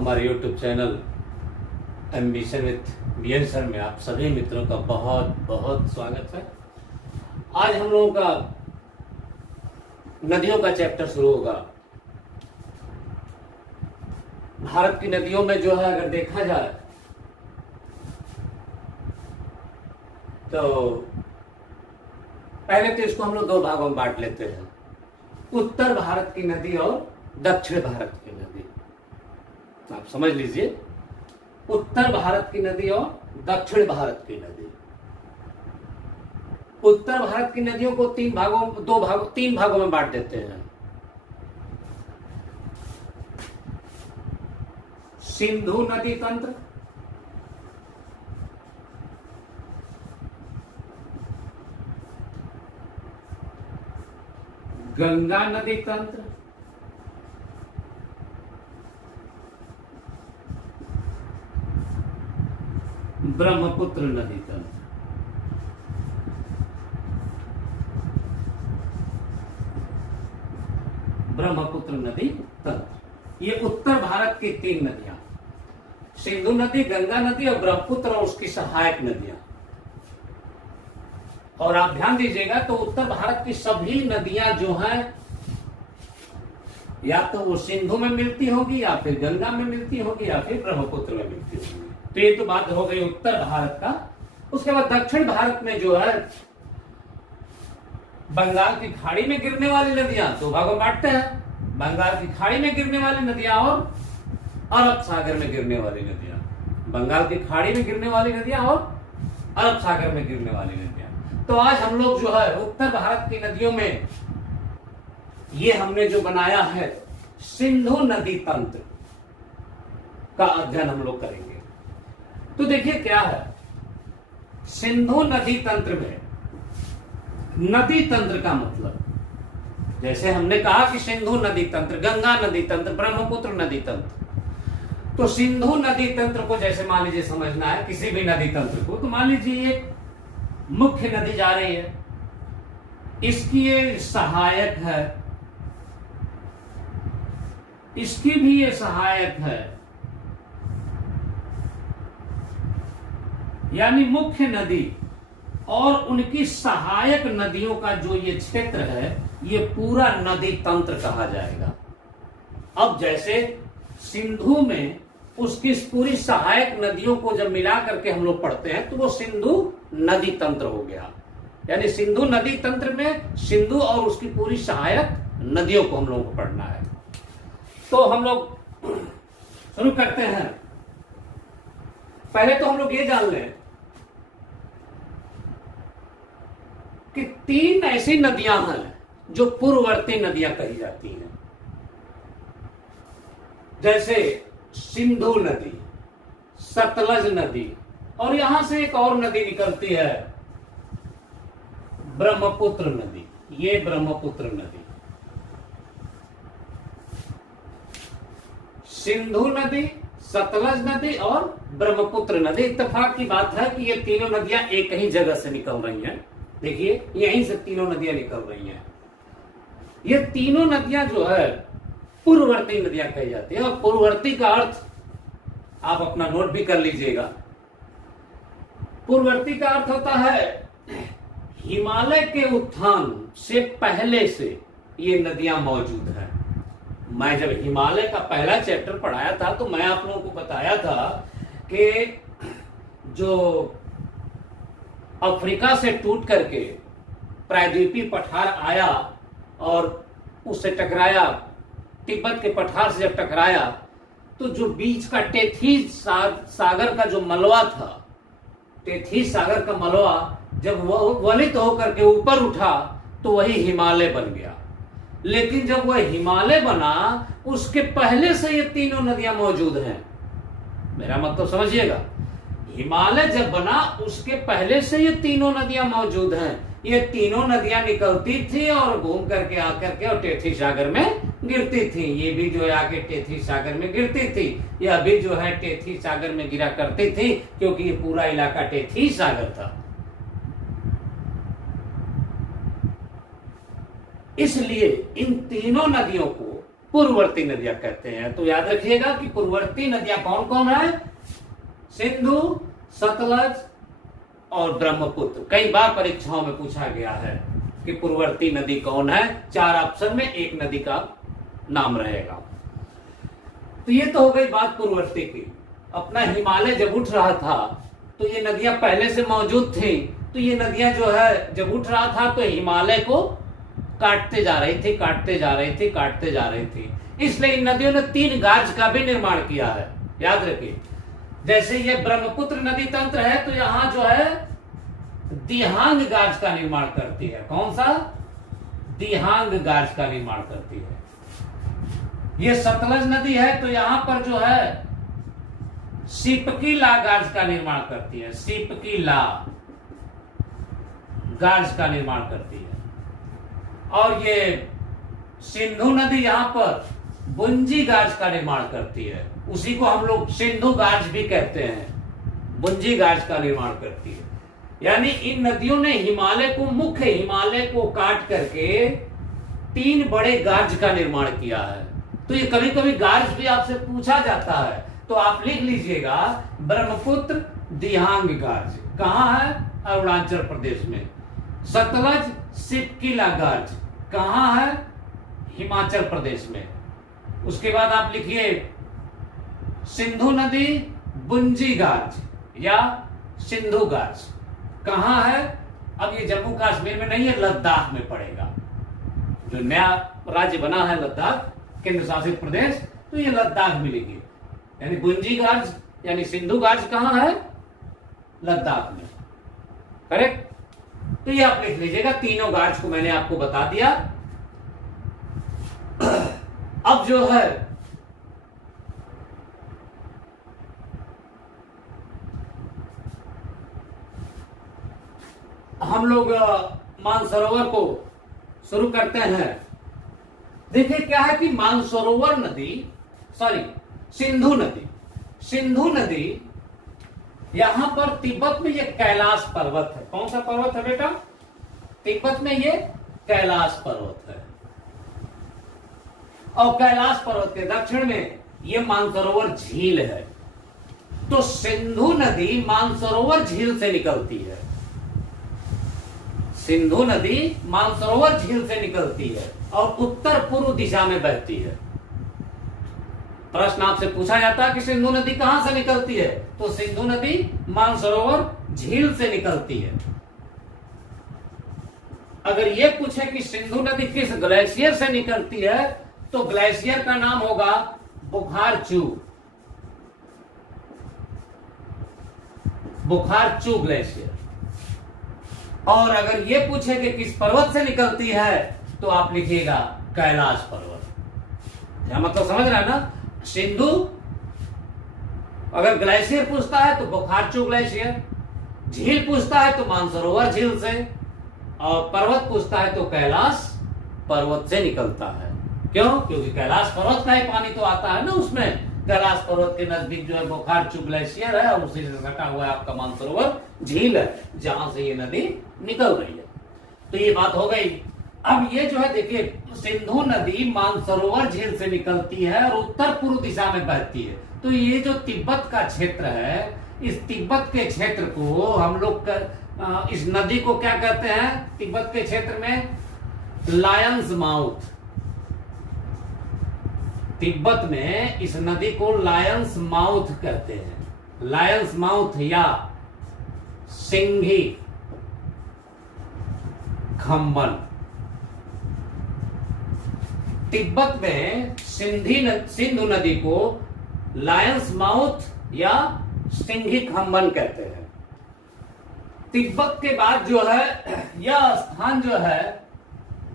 हमारे YouTube channel ambition with BN sir में आप सभी मित्रों का बहुत बहुत स्वागत है। आज हम लोगों का नदियों का चैप्टर शुरू होगा। भारत की नदियों में जो है अगर देखा जाए तो पहले तो इसको हम लोग दो भागों में बांट लेते हैं, उत्तर भारत की नदी और दक्षिण भारत की नदी। आप समझ लीजिए, उत्तर भारत की नदी और दक्षिण भारत की नदी। उत्तर भारत की नदियों को तीन भागों में बांट देते हैं। सिंधु नदी तंत्र, गंगा नदी तंत्र, ब्रह्मपुत्र नदी तंत्र। ब्रह्मपुत्र नदी तंत्र, ये उत्तर भारत की तीन नदियां, सिंधु नदी, गंगा नदी और ब्रह्मपुत्र और उसकी सहायक नदियां। और आप ध्यान दीजिएगा तो उत्तर भारत की सभी नदियां जो हैं या तो वो सिंधु में मिलती होगी या फिर गंगा में मिलती होगी या फिर ब्रह्मपुत्र में मिलती होगी। तो ये तो बात हो गई उत्तर भारत का। उसके बाद दक्षिण भारत में जो है बंगाल की खाड़ी में गिरने वाली नदियां दो भागों में बांटते हैं। बंगाल की खाड़ी में गिरने वाली नदियां और अरब सागर में गिरने वाली नदियां। बंगाल की खाड़ी में गिरने वाली नदियां और अरब सागर में गिरने वाली नदियां। तो आज हम लोग जो है उत्तर भारत की नदियों में ये हमने जो बनाया है सिंधु नदी तंत्र का अध्ययन हम लोग करेंगे। तो देखिए क्या है सिंधु नदी तंत्र में। नदी तंत्र का मतलब, जैसे हमने कहा कि सिंधु नदी तंत्र, गंगा नदी तंत्र, ब्रह्मपुत्र नदी तंत्र। तो सिंधु नदी तंत्र को जैसे मान लीजिए समझना है किसी भी नदी तंत्र को, तो मान लीजिए एक मुख्य नदी जा रही है, इसकी ये सहायक है, इसकी भी ये सहायक है, यानी मुख्य नदी और उनकी सहायक नदियों का जो ये क्षेत्र है ये पूरा नदी तंत्र कहा जाएगा। अब जैसे सिंधु में उसकी पूरी सहायक नदियों को जब मिला करके हम लोग पढ़ते हैं तो वो सिंधु नदी तंत्र हो गया। यानी सिंधु नदी तंत्र में सिंधु और उसकी पूरी सहायक नदियों को हम लोगों को पढ़ना है। तो हम लोग शुरू करते हैं। पहले तो हम लोग ये जान लें कि तीन ऐसी नदियां हैं जो पूर्ववर्ती नदियां कही जाती हैं, जैसे सिंधु नदी, सतलज नदी और यहां से एक और नदी निकलती है ब्रह्मपुत्र नदी। ये ब्रह्मपुत्र नदी, सिंधु नदी, सतलज नदी और ब्रह्मपुत्र नदी। इत्तेफाक की बात है कि ये तीनों नदियां एक ही जगह से निकल रही हैं। देखिए यहीं से तीनों नदियां निकल रही हैं। ये तीनों नदियां जो है पूर्ववर्ती नदियां कही जाती है। और पूर्ववर्ती का अर्थ आप अपना नोट भी कर लीजिएगा। पूर्ववर्ती का अर्थ होता है हिमालय के उत्थान से पहले से ये नदियां मौजूद हैं। मैं जब हिमालय का पहला चैप्टर पढ़ाया था तो मैं आप लोगों को बताया था कि जो अफ्रीका से टूट करके प्रायद्वीपीय पठार आया और उससे टकराया, तिब्बत के पठार से जब टकराया तो जो बीच का टेथीज सागर का जो मलबा था, टेथीज सागर का मलबा जब वो वलित होकर के ऊपर उठा तो वही हिमालय बन गया। लेकिन जब वह हिमालय बना उसके पहले से ये तीनों नदियां मौजूद हैं। मेरा मतलब समझिएगा, हिमालय जब बना उसके पहले से ये तीनों नदियां मौजूद हैं। ये तीनों नदियां निकलती थी और घूम करके आकर के और टेथी सागर में गिरती थी। ये भी जो है आके टेथी सागर में गिरती थी, यह भी जो है टेथी सागर में गिरा करती थी, क्योंकि ये पूरा इलाका टेथी सागर था। इसलिए इन तीनों नदियों को पूर्ववर्ती नदियां कहते हैं। तो याद रखिएगा कि पूर्ववर्ती नदियां कौन कौन है? सिंधु, सतलज और ब्रह्मपुत्र। कई बार परीक्षाओं में पूछा गया है कि पूर्ववर्ती नदी कौन है। 4 ऑप्शन में एक नदी का नाम रहेगा। तो ये तो हो गई बात पूर्ववर्ती की। अपना हिमालय जब उठ रहा था तो ये नदियां पहले से मौजूद थी। तो ये नदियां जो है जब उठ रहा था तो हिमालय को काटते जा रही थी, काटते जा रही थी, काटते जा रही थी। इसलिए इन नदियों ने 3 गाज का भी निर्माण किया है। याद रखिए, जैसे ये ब्रह्मपुत्र नदी तंत्र है तो यहां जो है दिहांग गाज का निर्माण करती है। कौन सा? दिहांग गाज का निर्माण करती है। ये सतलज नदी है तो यहां पर जो है सिपकी ला गाज का निर्माण करती है। सिपकी ला गाज का निर्माण करती है। और ये सिंधु नदी यहां पर बुंजी गाज का निर्माण करती है। उसी को हम लोग सिंधु गाज भी कहते हैं। बुंजी गाज का निर्माण करती है। यानी इन नदियों ने हिमालय को, मुख्य हिमालय को काट करके 3 बड़े गाज का निर्माण किया है। तो ये कभी कभी गाज भी आपसे पूछा जाता है तो आप लिख लीजिएगा ब्रह्मपुत्र दिहांग गाज कहां है? अरुणाचल प्रदेश में। सतलज सिपकीला गाज कहां है? हिमाचल प्रदेश में। उसके बाद आप लिखिए सिंधु नदी बुंजी गाज या सिंधु गाज कहां है? अब ये जम्मू कश्मीर में नहीं है, लद्दाख में पड़ेगा। जो नया राज्य बना है लद्दाख, केंद्र शासित प्रदेश, तो ये लद्दाख मिलेगी। यानी बुंजी गाज यानी सिंधु गाज कहां है? लद्दाख में। करेक्ट? तो ये आप लिख लीजिएगा। तीनों गाज को मैंने आपको बता दिया। अब जो है हम लोग मानसरोवर को शुरू करते हैं। देखिए क्या है कि मानसरोवर नदी, सिंधु नदी यहां पर तिब्बत में ये कैलाश पर्वत है। कौन सा पर्वत है बेटा? तिब्बत में ये कैलाश पर्वत है। और कैलाश पर्वत के दक्षिण में ये मानसरोवर झील है। तो सिंधु नदी मानसरोवर झील से निकलती है। सिंधु नदी मानसरोवर झील से निकलती है और उत्तर पूर्व दिशा में बहती है। प्रश्न आपसे पूछा जाता है कि सिंधु नदी कहां से निकलती है? तो सिंधु नदी मानसरोवर झील से निकलती है। अगर यह पूछे कि सिंधु नदी किस ग्लेशियर से निकलती है तो ग्लेशियर का नाम होगा बुखारचू। बुखारचू ग्लेशियर। और अगर यह पूछे कि किस पर्वत से निकलती है तो आप लिखिएगा कैलाश पर्वत। क्या मतलब समझ रहा है ना? सिंधु अगर ग्लेशियर पूछता है तो बुखारचू ग्लेशियर, झील पूछता है तो मानसरोवर झील से, और पर्वत पूछता है तो कैलाश पर्वत से निकलता है। क्यों? क्योंकि कैलाश पर्वत का ही पानी तो आता है ना उसमें। कैलाश पर्वत के नजदीक जो है बुखारचू ग्लेशियर है और उसी से सटा हुआ है आपका मानसरोवर झील है जहां से ये नदी निकल रही है। तो ये बात हो गई। अब ये जो है देखिए सिंधु नदी मानसरोवर झील से निकलती है और उत्तर पूर्व दिशा में बहती है। तो ये जो तिब्बत का क्षेत्र है, इस तिब्बत के क्षेत्र को हम लोग इस नदी को क्या कहते हैं? तिब्बत के क्षेत्र में लायंस माउथ। तिब्बत में इस नदी को लायंस माउथ कहते हैं। लायंस माउथ या सिंघी खंबन। तिब्बत में सिंधु नदी को लायंस माउथ या सिंघी खंबन कहते हैं। तिब्बत के बाद जो है यह स्थान जो है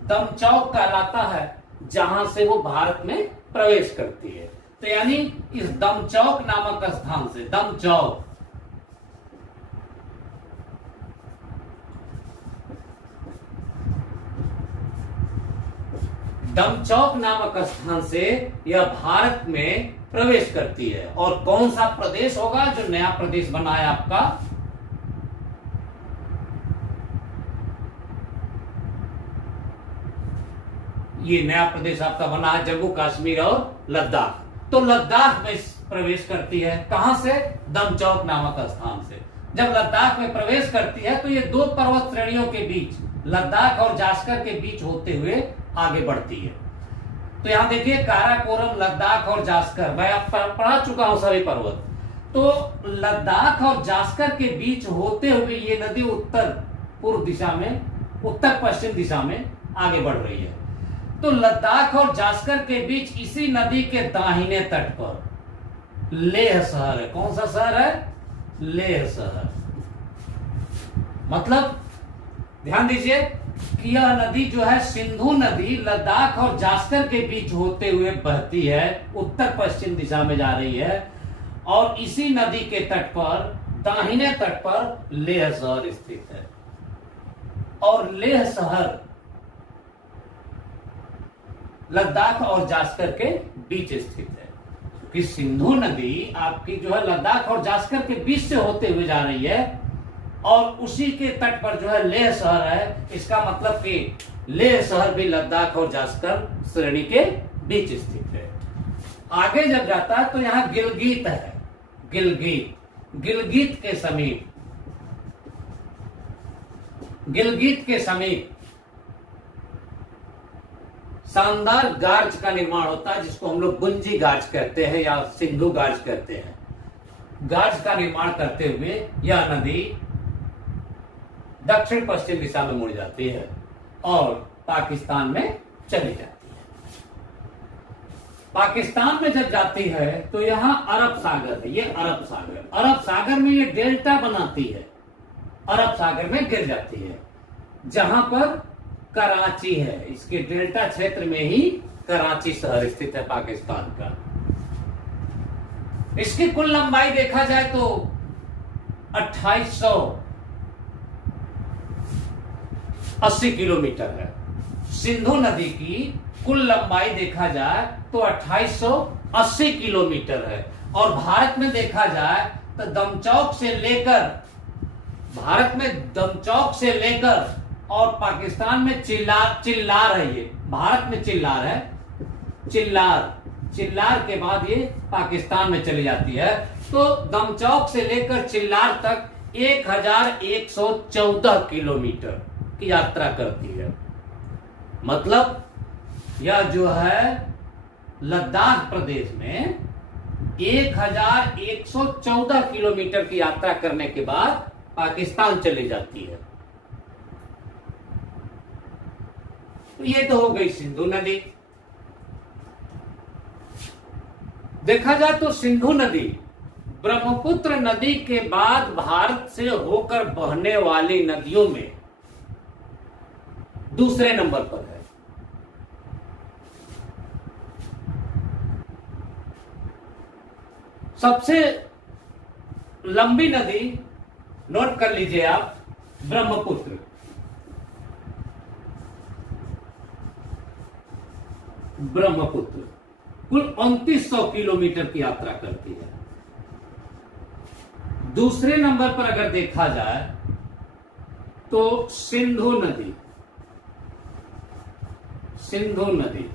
दमचौक कहलाता है जहां से वो भारत में प्रवेश करती है। तो यानी इस दमचौक नामक स्थान से, दमचौक नामक स्थान से यह भारत में प्रवेश करती है। और कौन सा प्रदेश होगा जो नया प्रदेश बना है आपका? ये नया प्रदेश आपका बना है जम्मू कश्मीर और लद्दाख। तो लद्दाख में प्रवेश करती है, कहां से? दमचौक नामक स्थान से। जब लद्दाख में प्रवेश करती है तो ये दो पर्वत श्रेणियों के बीच, लद्दाख और जास्कर के बीच होते हुए आगे बढ़ती है। तो यहां देखिए काराकोरम, लद्दाख और जास्कर, मैं आप पढ़ा चुका हूं सभी पर्वत। तो लद्दाख और जास्कर के बीच होते हुए ये नदी उत्तर पूर्व दिशा में, उत्तर पश्चिम दिशा में आगे बढ़ रही है। तो लद्दाख और जास्कर के बीच इसी नदी के दाहिने तट पर लेह शहर है। कौन सा शहर है? लेह शहर। मतलब ध्यान दीजिए कि यह नदी जो है सिंधु नदी लद्दाख और जास्कर के बीच होते हुए बहती है, उत्तर पश्चिम दिशा में जा रही है, और इसी नदी के तट पर, दाहिने तट पर लेह शहर स्थित है। और लेह शहर लद्दाख और जास्कर के बीच स्थित है, क्योंकि सिंधु नदी आपकी जो है लद्दाख और जास्कर के बीच से होते हुए जा रही है, और उसी के तट पर जो है लेह शहर है। इसका मतलब कि लेह शहर भी लद्दाख और जास्कर श्रेणी के बीच स्थित है। आगे जब जाता है तो यहां गिलगित है, गिलगित के समीप, गिलगित के समीप शानदार गार्ज का निर्माण होता है, जिसको हम लोग गुंजी गार्ज कहते हैं या सिंधु गार्ज कहते हैं। गार्ज का निर्माण करते हुए यह नदी दक्षिण पश्चिम दिशा में मुड़ जाती है और पाकिस्तान में चली जाती है। पाकिस्तान में जब जाती है तो यहां अरब सागर है, ये अरब सागर, अरब सागर में ये डेल्टा बनाती है, अरब सागर में गिर जाती है, जहां पर कराची है। इसके डेल्टा क्षेत्र में ही कराची शहर स्थित है पाकिस्तान का। इसकी कुल लंबाई देखा जाए तो 2880 किलोमीटर है। सिंधु नदी की कुल लंबाई देखा जाए तो 2880 किलोमीटर है। और भारत में देखा जाए तो दमचौक से लेकर, भारत में दमचौक से लेकर और पाकिस्तान में चिल्लार है, ये भारत में चिल्लार है, चिल्लार के बाद ये पाकिस्तान में चली जाती है। तो दमचौक से लेकर चिल्लार तक 1114 किलोमीटर की यात्रा करती है। मतलब यह जो है लद्दाख प्रदेश में 1114 किलोमीटर की यात्रा करने के बाद पाकिस्तान चली जाती है। तो ये तो हो गई सिंधु नदी। देखा जाए तो सिंधु नदी ब्रह्मपुत्र नदी के बाद भारत से होकर बहने वाली नदियों में दूसरे नंबर पर है। सबसे लंबी नदी नोट कर लीजिए आप, ब्रह्मपुत्र। ब्रह्मपुत्र कुल 2900 किलोमीटर की यात्रा करती है। दूसरे नंबर पर अगर देखा जाए तो सिंधु नदी, सिंधु नदी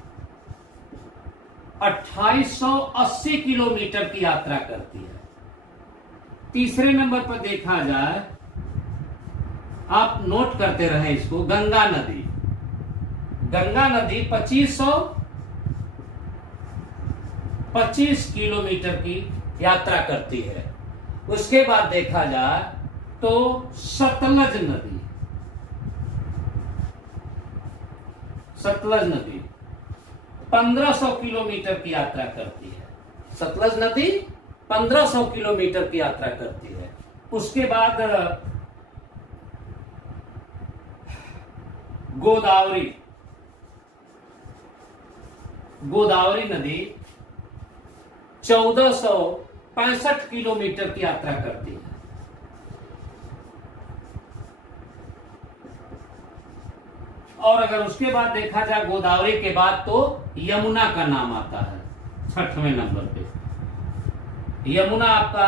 2880 किलोमीटर की यात्रा करती है। तीसरे नंबर पर देखा जाए, आप नोट करते रहे इसको, गंगा नदी, गंगा नदी 2525 किलोमीटर की यात्रा करती है। उसके बाद देखा जाए तो सतलज नदी, सतलज नदी 1500 किलोमीटर की यात्रा करती है। सतलज नदी 1500 किलोमीटर की यात्रा करती है। उसके बाद गोदावरी, गोदावरी नदी 1465 किलोमीटर की यात्रा करती है। और अगर उसके बाद देखा जाए गोदावरी के बाद तो यमुना का नाम आता है 6वें नंबर पे। यमुना आपका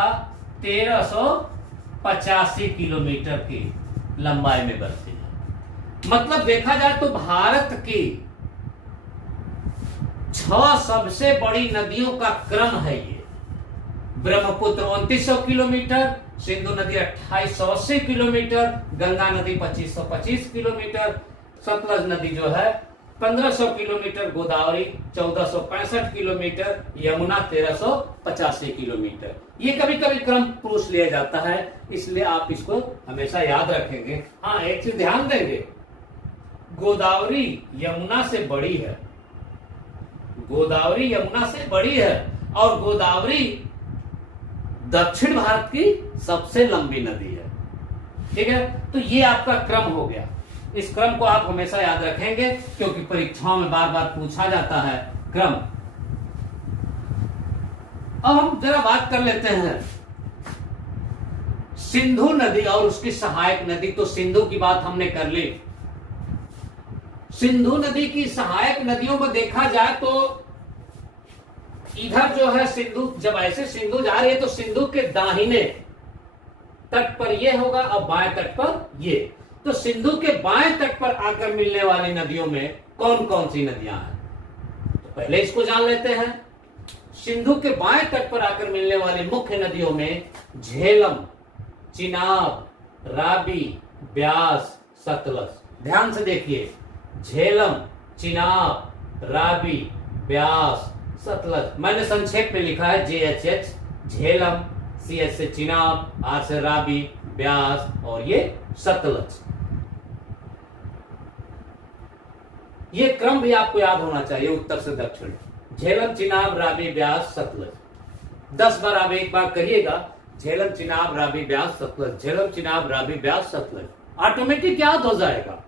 1385 किलोमीटर की लंबाई में बहती है। मतलब देखा जाए तो भारत की 6 सबसे बड़ी नदियों का क्रम है ये। ब्रह्मपुत्र 2900 किलोमीटर, सिंधु नदी 2880 किलोमीटर, गंगा नदी 2525 किलोमीटर, सतलज नदी जो है 1500 kilometre, Godavari 1465 kilometre, Yamuna 1385 kilometre. ये कभी कभी क्रम पूछ लिया जाता है, इसलिए आप इसको हमेशा याद रखेंगे। हाँ, एक चीज ध्यान देंगे, गोदावरी यमुना से बड़ी है, गोदावरी यमुना से बड़ी है, और गोदावरी दक्षिण भारत की सबसे लंबी नदी है। ठीक है, तो ये आपका क्रम हो गया। इस क्रम को आप हमेशा याद रखेंगे, क्योंकि परीक्षाओं में बार बार पूछा जाता है क्रम। अब हम जरा बात कर लेते हैं सिंधु नदी और उसकी सहायक नदी। तो सिंधु की बात हमने कर ली। सिंधु नदी की सहायक नदियों को देखा जाए तो इधर जो है सिंधु, जब ऐसे सिंधु जा रही है तो सिंधु के दाहिने तट पर ये होगा और बाएं तट पर ये। तो सिंधु के बाएं तट पर आकर मिलने वाली नदियों में कौन कौन सी नदियां हैं, तो पहले इसको जान लेते हैं। सिंधु के बाएं तट पर आकर मिलने वाली मुख्य नदियों में झेलम, चिनाब, राबी, ब्यास, सतलज। ध्यान से देखिए, झेलम, चिनाब, राबी, ब्यास, सतलज। मैंने संक्षेप में लिखा है JHH, झेलम, CH से चिनाब, R से राबी, ब्यास और ये सतलज। ये क्रम भी आपको याद होना चाहिए, उत्तर से दक्षिण। झेलम, चिनाब, राबी, ब्यास, सतलज। 10 बार आप एक बार कहिएगा, झेलम, चिनाब, राबी, ब्यास, सतलज, झेलम, चिनाब, राबी, ब्यास, सतलज। ऑटोमेटिक याद हो जाएगा।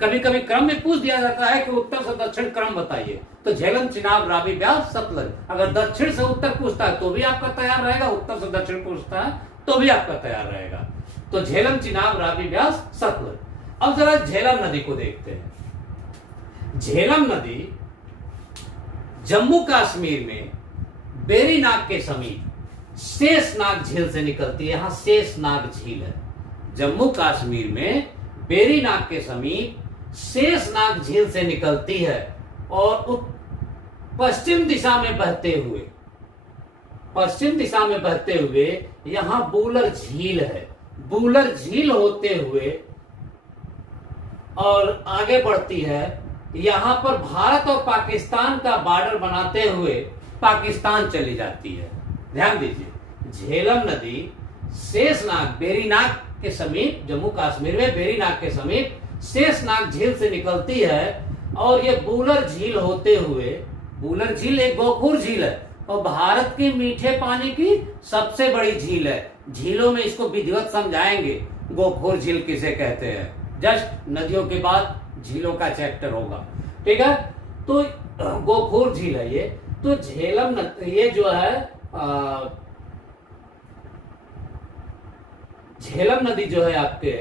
कभी कभी क्रम में पूछ दिया जाता है कि उत्तर से दक्षिण क्रम बताइए, तो झेलम, चिनाब, राबी, ब्यास, सतलज। अगर दक्षिण से उत्तर पूछता है तो भी आपका तैयार रहेगा, उत्तर से दक्षिण पूछता है तो भी आपका तैयार रहेगा। तो झेलम, चिनाब, राबी, ब्यास, सतलज। अब जरा झेलम नदी को देखते हैं। झेलम नदी जम्मू कश्मीर में बेरीनाग के समीप शेषनाग झील से निकलती है। यहां शेषनाग झील है। जम्मू कश्मीर में बेरीनाग के समीप शेषनाग झील से निकलती है और पश्चिम दिशा में बहते हुए यहां बूलर झील है। बूलर झील होते हुए और आगे बढ़ती है, यहां पर भारत और पाकिस्तान का बॉर्डर बनाते हुए पाकिस्तान चली जाती है। ध्यान दीजिए, झेलम नदी शेषनाग, बेरीनाग के समीप, जम्मू कश्मीर में बेरीनाग के समीप शेषनाग झील से निकलती है और ये बूलर झील होते हुए, बूलर झील एक गोखूर झील है और भारत की मीठे पानी की सबसे बड़ी झील है। झीलों में इसको विधिवत समझाएंगे, गोखूर झील किसे कहते हैं। जस्ट नदियों के बाद झीलों का चैप्टर होगा, ठीक है। तो गोखूर झील है ये। तो झेलम ये जो है झेलम नदी जो है आपके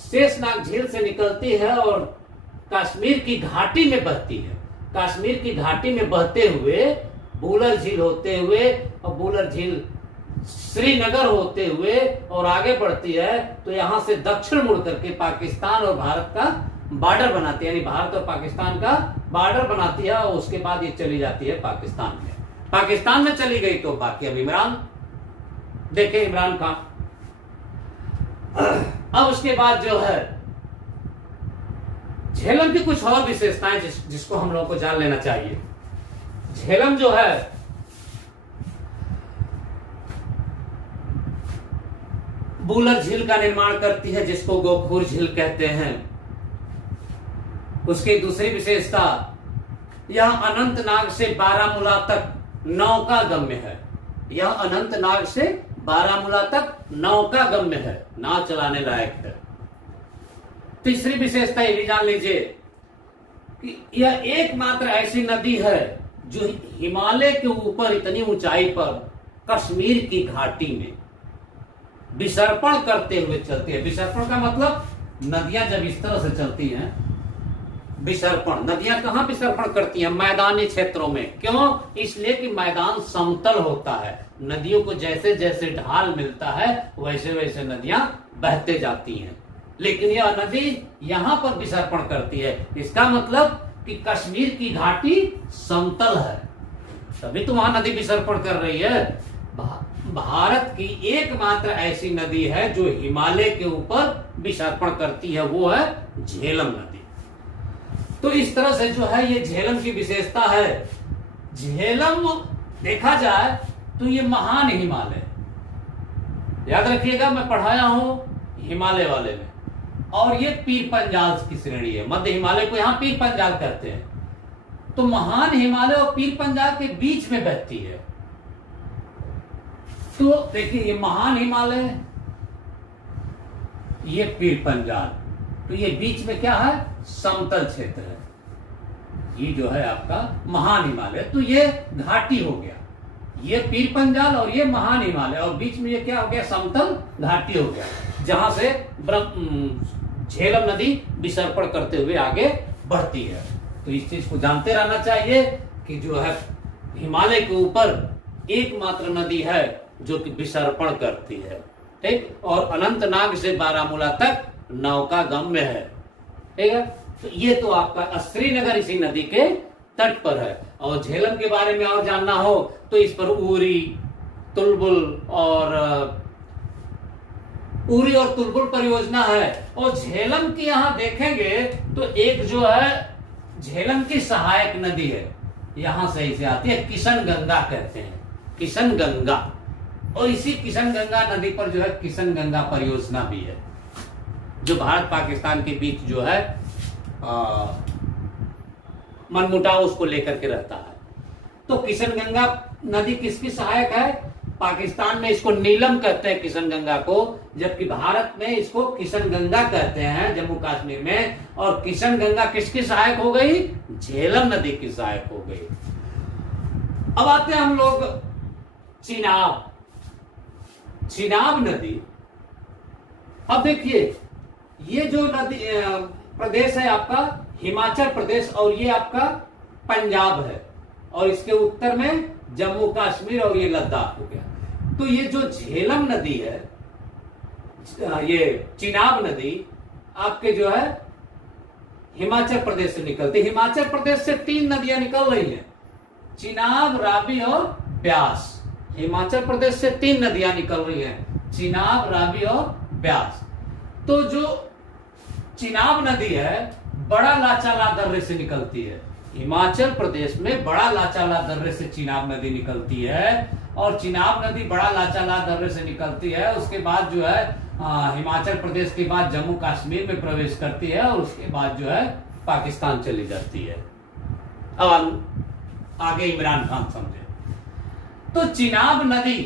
शेषनाग झील से निकलती है और कश्मीर की घाटी में बहती है। कश्मीर की घाटी में बहते हुए बूलर झील होते हुए और बूलर झील श्रीनगर होते हुए और आगे बढ़ती है, तो यहां से दक्षिण मुड़ करके पाकिस्तान और भारत का बॉर्डर बनाती है, यानी भारत और पाकिस्तान का बॉर्डर बनाती है और उसके बाद ये चली जाती है पाकिस्तान में। पाकिस्तान में चली गई तो बाकी अब इमरान देखे, इमरान खान। अब उसके बाद जो है झेलम की कुछ और विशेषताएं जिसको हम लोगों को जान लेना चाहिए। झेलम जो है बूलर झील का निर्माण करती है, जिसको गोखूर झील कहते हैं। उसकी दूसरी विशेषता, यह अनंतनाग से बारामूला तक नौका गम्य है। यह अनंतनाग से बारामूला तक नौका गम्य है, नाव चलाने लायक है। तीसरी विशेषता ये भी जान लीजिए कि यह एकमात्र ऐसी नदी है जो हिमालय के ऊपर इतनी ऊंचाई पर कश्मीर की घाटी में विसर्पण करते हुए चलती है। विसर्पण का मतलब नदियां जब इस तरह से चलती हैं, विसर्पण, नदियां कहां विसर्पण करती हैं? मैदानी क्षेत्रों में। क्यों? इसलिए कि मैदान समतल होता है। नदियों को जैसे जैसे ढाल मिलता है वैसे वैसे नदियां बहते जाती हैं, लेकिन यह नदी यहां पर विसर्पण करती है। इसका मतलब कि कि कश्मीर की घाटी समतल है, तभी तो वहां नदी विसर्पण कर रही है। भारत की एकमात्र ऐसी नदी है जो हिमालय के ऊपर विसर्पण करती है, वो है झेलम नदी। तो इस तरह से जो है ये झेलम की विशेषता है। झेलम देखा जाए तो ये महान हिमालय, याद रखिएगा मैं पढ़ाया हूं हिमालय वाले में, और ये पीर पंजाल की श्रेणी है। मध्य हिमालय को यहां पीर पंजाल कहते हैं। तो महान हिमालय और पीर पंजाल के बीच में बहती है। तो देखिए ये महान हिमालय, ये पीर पंजाल, तो ये बीच में क्या है, समतल क्षेत्र है। ये जो है आपका महान हिमालय, तो ये घाटी हो गया, ये पीर पंजाल और ये महान हिमालय, और बीच में ये क्या हो गया, समतल घाटी हो गया, जहां से झेलम नदी विसर्पण करते हुए आगे बढ़ती है। तो इस चीज को जानते रहना चाहिए कि जो है हिमालय के ऊपर एकमात्र नदी है जो कि विसर्पण करती है, ठीक, और अनंतनाग से बारामूला तक नौका गम्य है, ठीक है। तो ये तो आपका श्रीनगर इसी नदी के तट पर है। और झेलम के बारे में और जानना हो तो इस पर उरी और तुलबुल परियोजना है। और झेलम की यहां देखेंगे तो एक जो है झेलम की सहायक नदी है, यहां से इसे आती है, किशन गंगा कहते हैं, किशन गंगा। और इसी किशन गंगा नदी पर जो है किशन गंगा परियोजना भी है, जो भारत पाकिस्तान के बीच जो है मनमुटाव उसको लेकर के रहता है। तो किशन गंगा नदी किसकी सहायक है, पाकिस्तान में इसको नीलम कहते हैं किशन गंगा को, जबकि भारत में इसको किशन गंगा कहते हैं जम्मू कश्मीर में। और किशन गंगा किसकी सहायक हो गई, झेलम नदी की सहायक हो गई। अब आते हैं हम लोग चिनाब नदी। अब देखिए ये जो नदी प्रदेश है आपका हिमाचल प्रदेश, और ये आपका पंजाब है, और इसके उत्तर में जम्मू कश्मीर और ये लद्दाख हो गया। तो ये जो झेलम नदी है, ये चिनाब नदी आपके जो है हिमाचल प्रदेश से निकलती। हिमाचल प्रदेश से 3 नदियां निकल रही हैं, चिनाब, रावी और ब्यास। हिमाचल प्रदेश से 3 नदियां निकल रही हैं, चिनाब, रावी और ब्यास। तो जो चिनाब नदी है बड़ा लाचाला दर्रे से निकलती है। हिमाचल प्रदेश में बड़ा लाचाला दर्रे से चिनाब नदी निकलती है, और चिनाब नदी बड़ा लाचाला दर्रे से निकलती है। उसके बाद जो है हिमाचल प्रदेश के बाद जम्मू कश्मीर में प्रवेश करती है, और उसके बाद जो है पाकिस्तान चली जाती है। अब आगे इमरान खान समझे। तो चिनाब नदी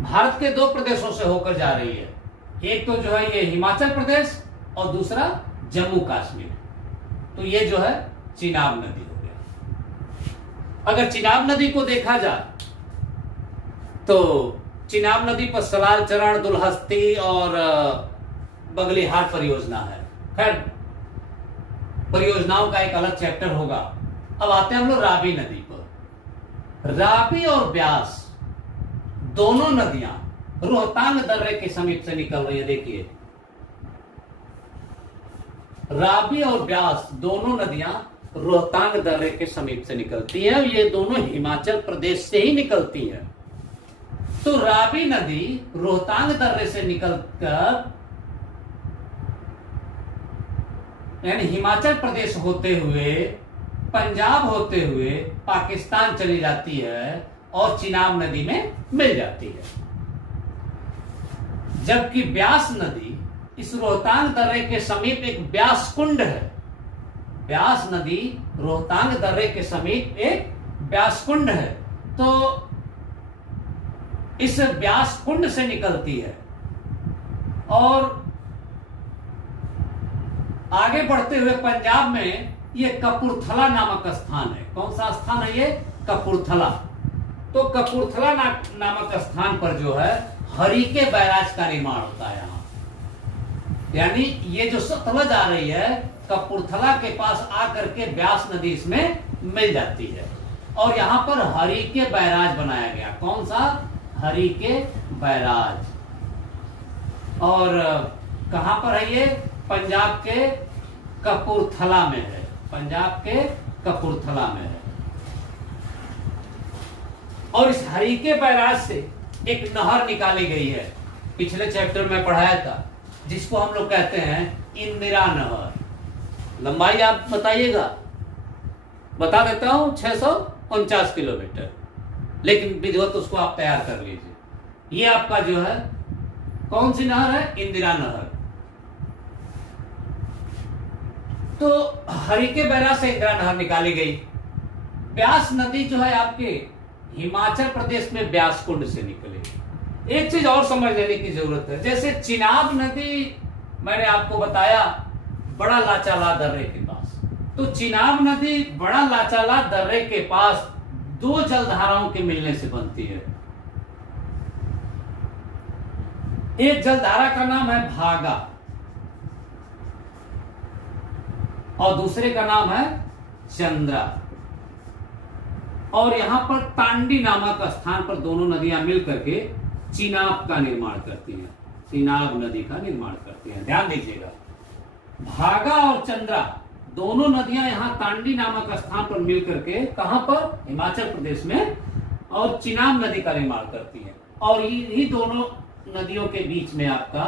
भारत के 2 प्रदेशों से होकर जा रही है, एक तो जो है ये हिमाचल प्रदेश और दूसरा जम्मू कश्मीर। तो ये जो है चिनाब नदी हो गया। अगर चिनाब नदी को देखा जाए तो चिनाब नदी पर सलाल चरण, दुलहस्ती और बगलीहार परियोजना है। खैर परियोजनाओं का एक अलग चैप्टर होगा। अब आते हैं हम लोग रावी नदी पर। रावी और ब्यास दोनों नदियां रोहतांग दर्रे के समीप से निकल रही है। देखिए रावी और ब्यास दोनों नदियां रोहतांग दर्रे के समीप से निकलती हैं। ये दोनों हिमाचल प्रदेश से ही निकलती हैं। तो रावी नदी रोहतांग दर्रे से निकलकर यानी हिमाचल प्रदेश होते हुए, पंजाब होते हुए पाकिस्तान चली जाती है और चिनाब नदी में मिल जाती है। जबकि ब्यास नदी इस रोहतांग दर्रे के समीप एक ब्यास कुंड है। ब्यास नदी रोहतांग दर्रे के समीप एक ब्यास कुंड है। तो इस ब्यास कुंड से निकलती है और आगे बढ़ते हुए पंजाब में ये कपूरथला नामक स्थान है। कौन सा स्थान है ये? कपूरथला। तो कपूरथला नामक स्थान पर जो है हरिके बैराज का निर्माण होता है। यहां यानी ये जो सतलज आ रही है कपूरथला के पास आकर के ब्यास नदी इसमें मिल जाती है और यहां पर हरिके बैराज बनाया गया। कौन सा? हरिके बैराज। और कहां पर है ये? पंजाब के कपूरथला में है। पंजाब के कपूरथला में है। और इस हरीके बैराज से एक नहर निकाली गई है, पिछले चैप्टर में पढ़ाया था, जिसको हम लोग कहते हैं इंदिरा नहर। लंबाई आप बताइएगा, बता देता हूं 649 किलोमीटर, लेकिन विधिवत उसको आप तैयार कर लीजिए। ये आपका जो है कौन सी नहर है? इंदिरा नहर। तो हरीके बैराज से इंदिरा नहर निकाली गई। ब्यास नदी जो है आपके हिमाचल प्रदेश में ब्यास कुंड से निकली। एक चीज और समझ लेने की जरूरत है, जैसे चिनाब नदी मैंने आपको बताया बड़ा लाचाला दर्रे के पास, तो चिनाब नदी बड़ा लाचाला दर्रे के पास दो जलधाराओं के मिलने से बनती है। एक जलधारा का नाम है भागा और दूसरे का नाम है चंद्रा। और यहां पर तांडी नामक स्थान पर दोनों नदियां मिलकर के चिनाब का निर्माण करती हैं, चिनाब नदी का निर्माण करती हैं। ध्यान दीजिएगा, भागा और चंद्रा दोनों नदियां यहां तांडी नामक स्थान पर मिलकर के, कहां पर? हिमाचल प्रदेश में, और चिनाब नदी का निर्माण करती हैं। और इन्हीं दोनों नदियों के बीच में आपका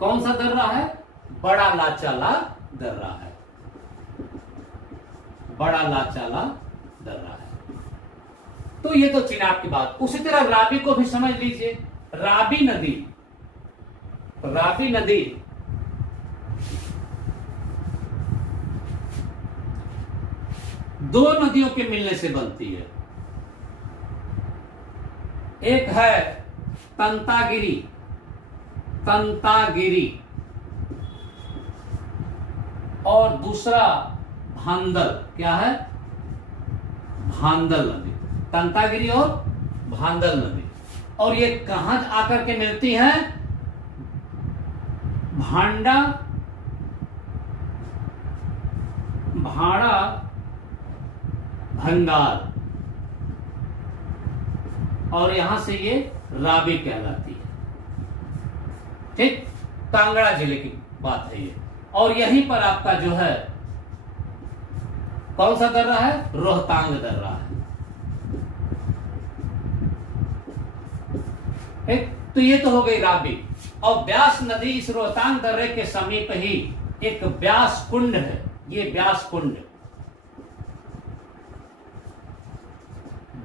कौन सा दर्रा है? बड़ा लाचाला दर्रा है, बड़ा लाचाला दर्रा है। तो ये तो चिनाब की बात। उसी तरह रावी को भी समझ लीजिए। रावी नदी, रावी नदी दो नदियों के मिलने से बनती है। एक है तंतागिरी, तंतागिरी, और दूसरा भांदल। क्या है? भांदल नदी। तंतागिरी और भांदल नदी। और ये कहां आकर के मिलती है? भांडा, भाड़ा, भंगाल, और यहां से ये रावी कहलाती है। ठीक, कांगड़ा जिले की बात है ये। और यहीं पर आपका जो है कौन सा दर्रा है? रोहतांग दर्रा है। ठीक, तो ये तो हो गई रावी। और ब्यास नदी इस रोहतांग दर्रे के समीप ही एक ब्यास कुंड है। ये ब्यास कुंड,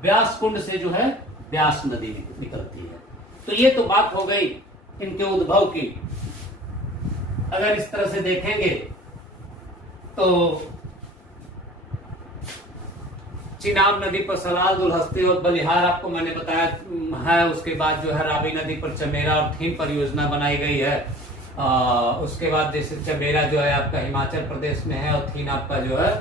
ब्यास कुंड से जो है ब्यास नदी निकलती है। तो ये तो बात हो गई इनके उद्भव की। अगर इस तरह से देखेंगे तो चिनाब नदी पर सलाल, दुलहस्ती और बलिहार आपको मैंने बताया है। उसके बाद जो है रावी नदी पर चमेरा और थीम परियोजना बनाई गई है। उसके बाद जैसे चमेरा जो है आपका हिमाचल प्रदेश में है और थीम आपका जो है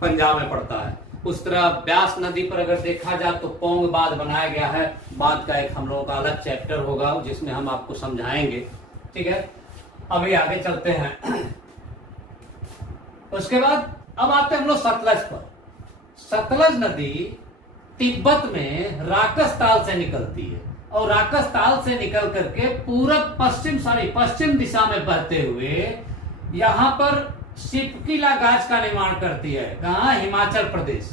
पंजाब में पड़ता है। उस तरह ब्यास नदी पर अगर देखा जाए तो पोंग बांध बनाया गया है। बांध का एक हम लोगों का अलग चैप्टर होगा जिसमें हम आपको समझाएंगे। ठीक है, अभी आगे चलते हैं। उसके बाद अब आते हैं हम लोग सतलज पर। सतलज नदी तिब्बत में राकसताल से निकलती है और राकसताल से निकल करके पूरब पश्चिम दिशा में बहते हुए यहां पर सिपकीला गाज का निर्माण करती है। कहां? हिमाचल प्रदेश।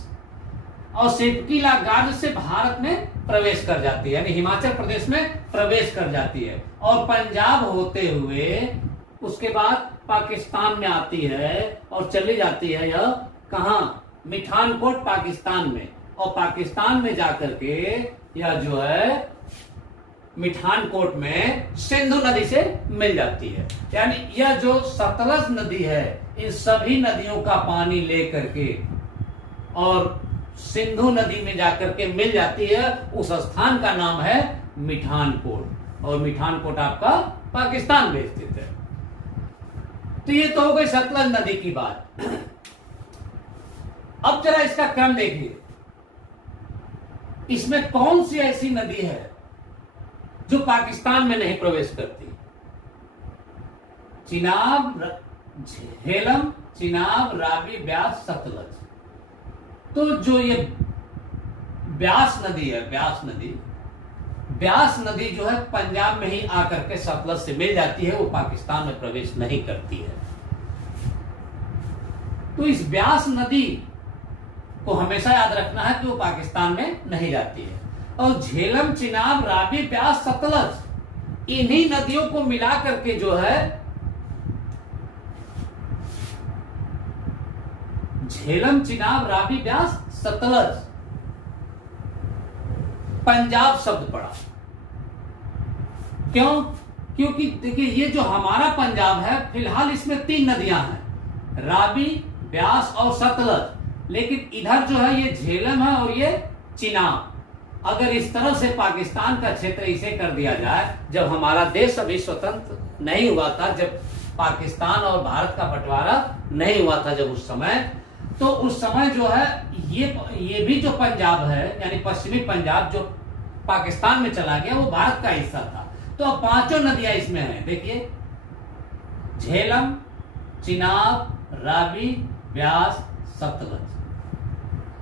और सिपकीला गाज से भारत में प्रवेश कर जाती है, यानी हिमाचल प्रदेश में प्रवेश कर जाती है और पंजाब होते हुए उसके बाद पाकिस्तान में आती है और चली जाती है। यह कहां? मिठानकोट पाकिस्तान में। और पाकिस्तान में जाकर के यह जो है मिठानकोट में सिंधु नदी से मिल जाती है। यानी यह जो सतलज नदी है इन सभी नदियों का पानी लेकर के और सिंधु नदी में जाकर के मिल जाती है। उस स्थान का नाम है मिठानकोट और मिठानकोट आपका पाकिस्तान में स्थित है। तो ये तो हो गई सतलज नदी की बात। अब जरा इसका क्रम देखिए, इसमें कौन सी ऐसी नदी है जो पाकिस्तान में नहीं प्रवेश करती? चिनाब, झेलम, चिनाब, रावी, ब्यास, सतलज। तो जो ये ब्यास नदी है, ब्यास नदी जो है पंजाब में ही आकर के सतलज से मिल जाती है, वो पाकिस्तान में प्रवेश नहीं करती है। तो इस ब्यास नदी को हमेशा याद रखना है कि वो पाकिस्तान में नहीं जाती है। और झेलम, चिनाब, रावी, ब्यास, सतलज, इन्हीं नदियों को मिला करके जो है झेलम, चिनाब, रावी, ब्यास, सतलज पंजाब शब्द पड़ा। क्यों? क्योंकि देखिए ये जो हमारा पंजाब है फिलहाल इसमें 3 नदियां हैं, रावी, ब्यास और सतलज। लेकिन इधर जो है ये झेलम है और ये चिनाब। अगर इस तरह से पाकिस्तान का क्षेत्र इसे कर दिया जाए, जब हमारा देश अभी स्वतंत्र नहीं हुआ था, जब पाकिस्तान और भारत का बंटवारा नहीं हुआ था, जब उस समय, तो उस समय जो है ये भी जो पंजाब है यानी पश्चिमी पंजाब जो पाकिस्तान में चला गया वो भारत का हिस्सा था। तो अब 5 नदियां इसमें हैं। देखिए झेलम, चिनाब, रावी, ब्यास, सतलज।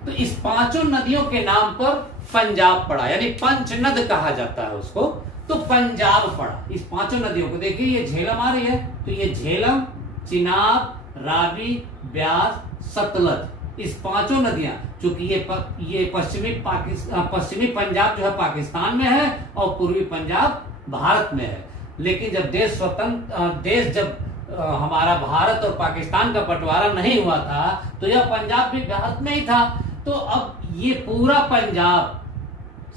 तो इस 5 नदियों के नाम पर पंजाब पड़ा, यानी पंचनद कहा जाता है उसको। तो पंजाब पड़ा इस 5 नदियों को। देखिए ये झेलम आ रही है, तो ये झेलम, चिनाब, रावी, ब्यास, सतलज, इस 5 नदियां, चूंकि ये पश्चिमी पंजाब जो है पाकिस्तान में है और पूर्वी पंजाब भारत में है। लेकिन जब देश जब हमारा भारत और पाकिस्तान का बंटवारा नहीं हुआ था तो यह पंजाब भी भारत में ही था। तो अब ये पूरा पंजाब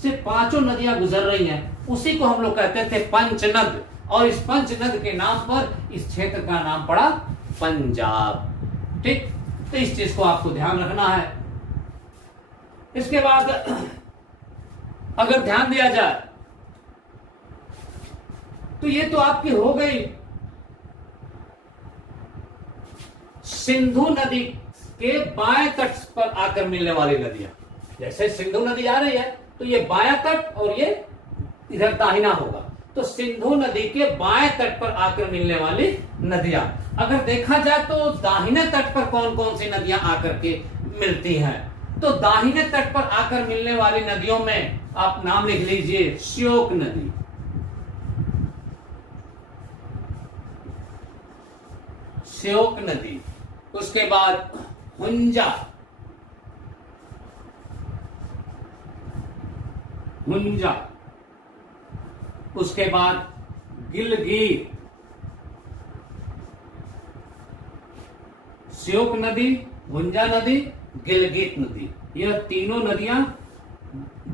से 5 नदियां गुजर रही हैं, उसी को हम लोग कहते थे पंचनद। और इस पंचनद के नाम पर इस क्षेत्र का नाम पड़ा पंजाब। ठीक, तो इस चीज को आपको ध्यान रखना है। इसके बाद अगर ध्यान दिया जाए तो ये तो आपकी हो गई सिंधु नदी के बाएं तट पर आकर मिलने वाली नदियां। जैसे सिंधु नदी आ रही है तो ये बायां तट और ये इधर दाहिना होगा। तो सिंधु नदी के बाएं तट पर आकर मिलने वाली नदियां, अगर देखा जाए तो दाहिने तट पर कौन कौन सी नदियां आकर के मिलती हैं, तो दाहिने तट पर आकर मिलने वाली नदियों में आप नाम लिख लीजिए श्योक नदी, श्योक नदी। उसके बाद हुंजा, हुंजा। उसके बाद गिलगित, श्योक नदी, हुंजा नदी, गिलगित नदी। यह तीनों नदियां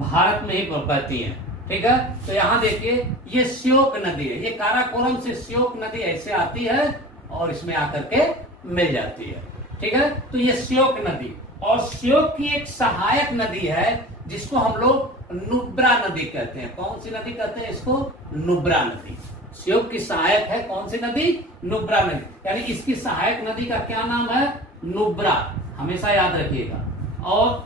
भारत में ही बहती हैं। ठीक है, तो यहां देखिए ये श्योक नदी है, ये काराकोरम से श्योक नदी ऐसे आती है और इसमें आकर के मिल जाती है। ठीक है, तो ये श्योक नदी, और श्योक की एक सहायक नदी है जिसको हम लोग नुब्रा नदी कहते हैं। कौन सी नदी कहते हैं इसको? नुब्रा नदी। श्योक की सहायक है कौन सी नदी? नुब्रा नदी। यानी इसकी सहायक नदी का क्या नाम है? नुब्रा। हमेशा याद रखिएगा। और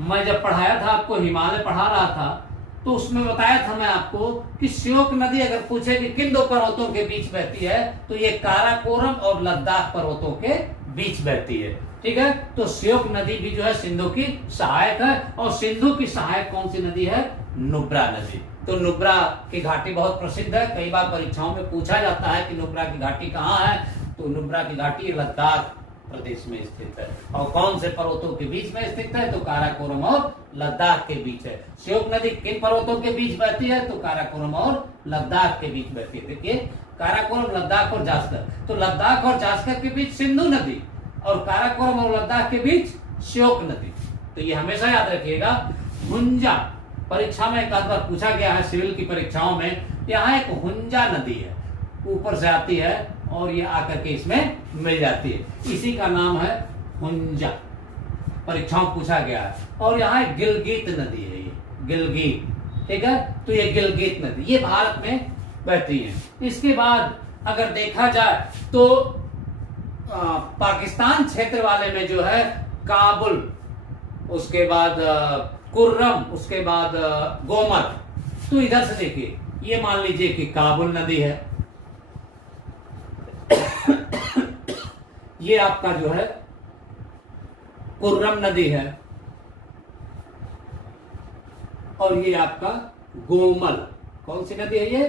मैं जब पढ़ाया था आपको, हिमालय पढ़ा रहा था, तो उसमें बताया था मैं आपको कि श्योक नदी अगर पूछे कि किन 2 पर्वतों के बीच बहती है, तो ये काराकोरम और लद्दाख पर्वतों के बीच बहती है। ठीक है, तो श्योक नदी भी जो है सिंधु की सहायक है। और सिंधु की सहायक कौन सी नदी है? नुब्रा नदी। तो नुब्रा की घाटी बहुत प्रसिद्ध है, कई बार परीक्षाओं में पूछा जाता है कि नुब्रा की घाटी कहाँ है, तो नुब्रा की घाटी लद्दाख प्रदेश में स्थित है। और कौन से पर्वतों के बीच में स्थित है? तो काराकोरम और लद्दाख के बीच है। श्योक नदी किन पर्वतों के बीच बहती है? तो काराकोरम और लद्दाख के बीच बहती है। देखिए काराकोरम, लद्दाख और जास्कर, तो लद्दाख और जास्कर के बीच सिंधु नदी और काराकोरम और लद्दाख के बीच श्योक नदी। तो ये हमेशा याद रखिएगा। हुंजा परीक्षा में एक आध बार पूछा गया है सिविल की परीक्षाओं में। यहाँ एक हुंजा नदी है, ऊपर से आती है और ये आकर के इसमें मिल जाती है, इसी का नाम है हुंजा। परीक्षाओं में पूछा गया है। और यहाँ एक गिलगित नदी है, ये गिलगित। ठीक है, तो ये गिलगित नदी ये भारत में बहती है। इसके बाद अगर देखा जाए तो पाकिस्तान क्षेत्र वाले में जो है काबुल, उसके बाद कुर्रम, उसके बाद गोमत। तो इधर से देखिए, ये मान लीजिए कि काबुल नदी है, ये आपका जो है कुर्रम नदी है, और ये आपका गोमल। कौन सी नदी है? ये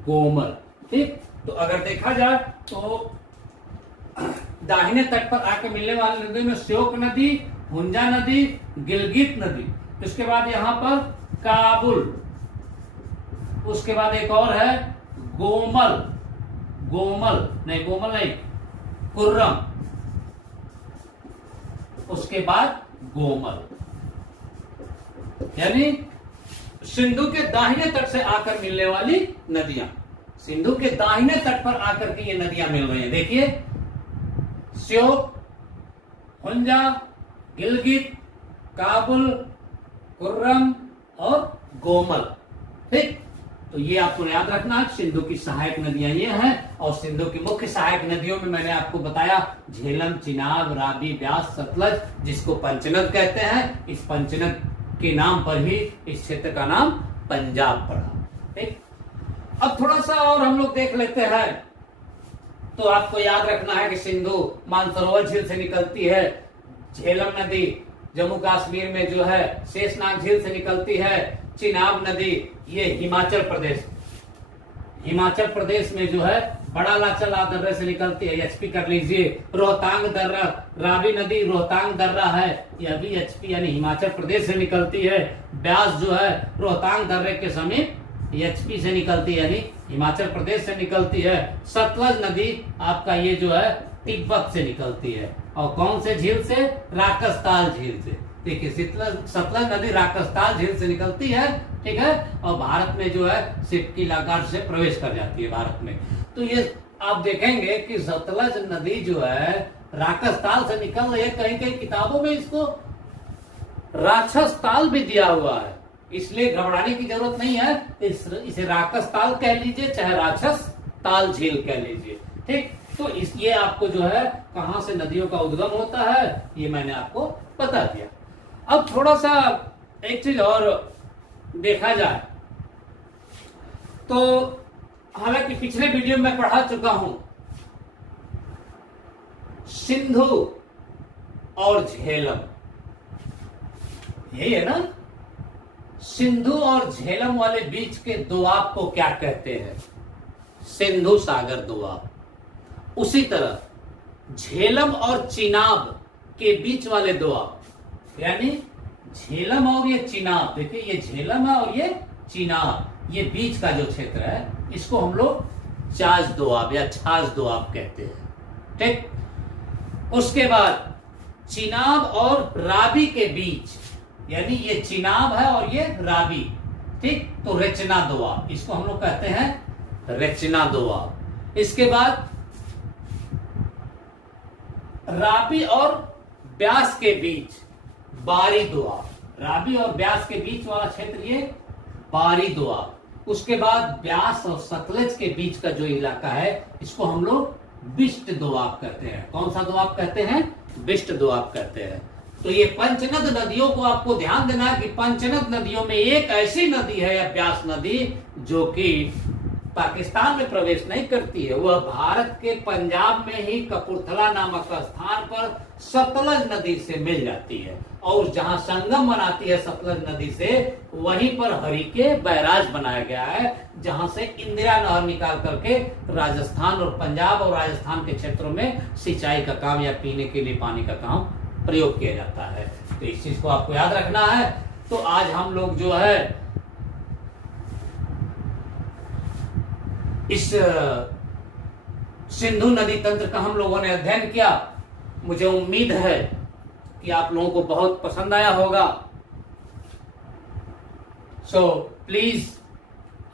गोमल। ठीक, तो अगर देखा जाए तो दाहिने तट पर आके मिलने वाली नदियों में श्योक नदी, हुंजा नदी, गिलगित नदी। उसके बाद यहां पर काबुल, उसके बाद एक और है गोमल, गोमल नहीं कुर्रम, उसके बाद गोमल। यानी सिंधु के दाहिने तट से आकर मिलने वाली नदियां, सिंधु के दाहिने तट पर आकर के ये नदियां मिल रही हैं। देखिए श्योक, हुंजा, गिलगित, काबुल, कुर्रम और गोमल। ठीक, तो ये आपको याद रखना, सिंधु की सहायक नदियां ये हैं। और सिंधु की मुख्य सहायक नदियों में मैंने आपको बताया झेलम, चिनाब, रावी, ब्यास, सतलज, जिसको पंचनद कहते हैं। इस पंचनद के नाम पर ही इस क्षेत्र का नाम पंजाब पड़ा। ठीक, अब थोड़ा सा और हम लोग देख लेते हैं। तो आपको याद रखना है कि सिंधु मानसरोवर झील से निकलती है, झेलम नदी जम्मू कश्मीर में जो है शेषनाग झील से निकलती है, चिनाब नदी ये हिमाचल प्रदेश में जो है बड़ा लाचला दर्रे से निकलती है, एचपी कर लीजिए। रोहतांग दर्रा, रावी नदी रोहतांग दर्रा है, यह भी एचपी यानी हिमाचल प्रदेश से निकलती है। ब्यास जो है रोहतांग दर्रे के समीप एचपी से निकलती है, यानी हिमाचल प्रदेश से निकलती है। सतलज नदी आपका ये जो है तिब्बत से निकलती है। और कौन से झील से? राकसताल झील से। देखिए सतलज नदी राकसताल झील से निकलती है, ठीक है, और भारत में जो है सिटकी लागार से प्रवेश कर जाती है भारत में। तो ये आप देखेंगे कि सतलज नदी जो है राकसताल से निकल रही है। कहीं कहीं किताबों में इसको राक्षस ताल भी दिया हुआ है, इसलिए घबराने की जरूरत नहीं है। इसे राक्षस ताल कह लीजिए चाहे राक्षस ताल झील कह लीजिए। ठीक, तो ये आपको जो है कहां से नदियों का उद्गम होता है ये मैंने आपको बता दिया। अब थोड़ा सा एक चीज और देखा जाए तो हालांकि पिछले वीडियो में पढ़ा चुका हूं, सिंधु और झेलम, यही है ना, सिंधु और झेलम वाले बीच के दोआब को क्या कहते हैं? सिंधु सागर दोआब। उसी तरह झेलम और चिनाब के बीच वाले दोआब, यानी झेलम और ये चिनाब, देखिए ये झेलम है और ये चिनाब, ये बीच का जो क्षेत्र है इसको हम लोग चाज दोआब या छाछ दोआब कहते हैं। ठीक, उसके बाद चिनाब और रावी के बीच, यानी ये चिनाब है और ये रावी, ठीक, तो रचना दोआब, इसको हम लोग कहते हैं रचना दोआब। इसके बाद रावी और ब्यास के बीच बारी दोआब, रावी और ब्यास के बीच वाला क्षेत्र ये बारी दोआब। उसके बाद ब्यास और सतलज के बीच का जो इलाका है इसको हम लोग बिष्ट दोआब कहते हैं। कौन सा दोआब कहते हैं? बिष्ट दोआब कहते हैं। तो ये पंचनद नदियों को आपको ध्यान देना है कि पंचनद नदियों में एक ऐसी नदी है या ब्यास नदी जो कि पाकिस्तान में प्रवेश नहीं करती है, वह भारत के पंजाब में ही कपूरथला नामक स्थान पर सतलज नदी से मिल जाती है। और जहां संगम बनाती है सतलज नदी से, वहीं पर हरिके बैराज बनाया गया है, जहां से इंदिरा नहर निकाल करके राजस्थान और पंजाब और राजस्थान के क्षेत्रों में सिंचाई का काम या पीने के लिए पानी का काम प्रयोग किया जाता है। तो इस चीज को आपको याद रखना है। तो आज हम लोग जो है इस सिंधु नदी तंत्र का हम लोगों ने अध्ययन किया। मुझे उम्मीद है कि आप लोगों को बहुत पसंद आया होगा। सो प्लीज,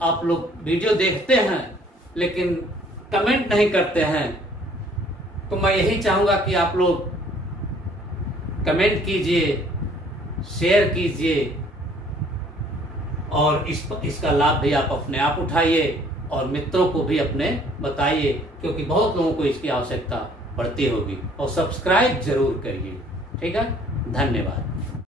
आप लोग वीडियो देखते हैं लेकिन कमेंट नहीं करते हैं, तो मैं यही चाहूंगा कि आप लोग कमेंट कीजिए, शेयर कीजिए और इसका लाभ भी आप अपने आप उठाइए और मित्रों को भी अपने बताइए, क्योंकि बहुत लोगों को इसकी आवश्यकता पड़ती होगी। और सब्सक्राइब जरूर करिए। ठीक है, धन्यवाद।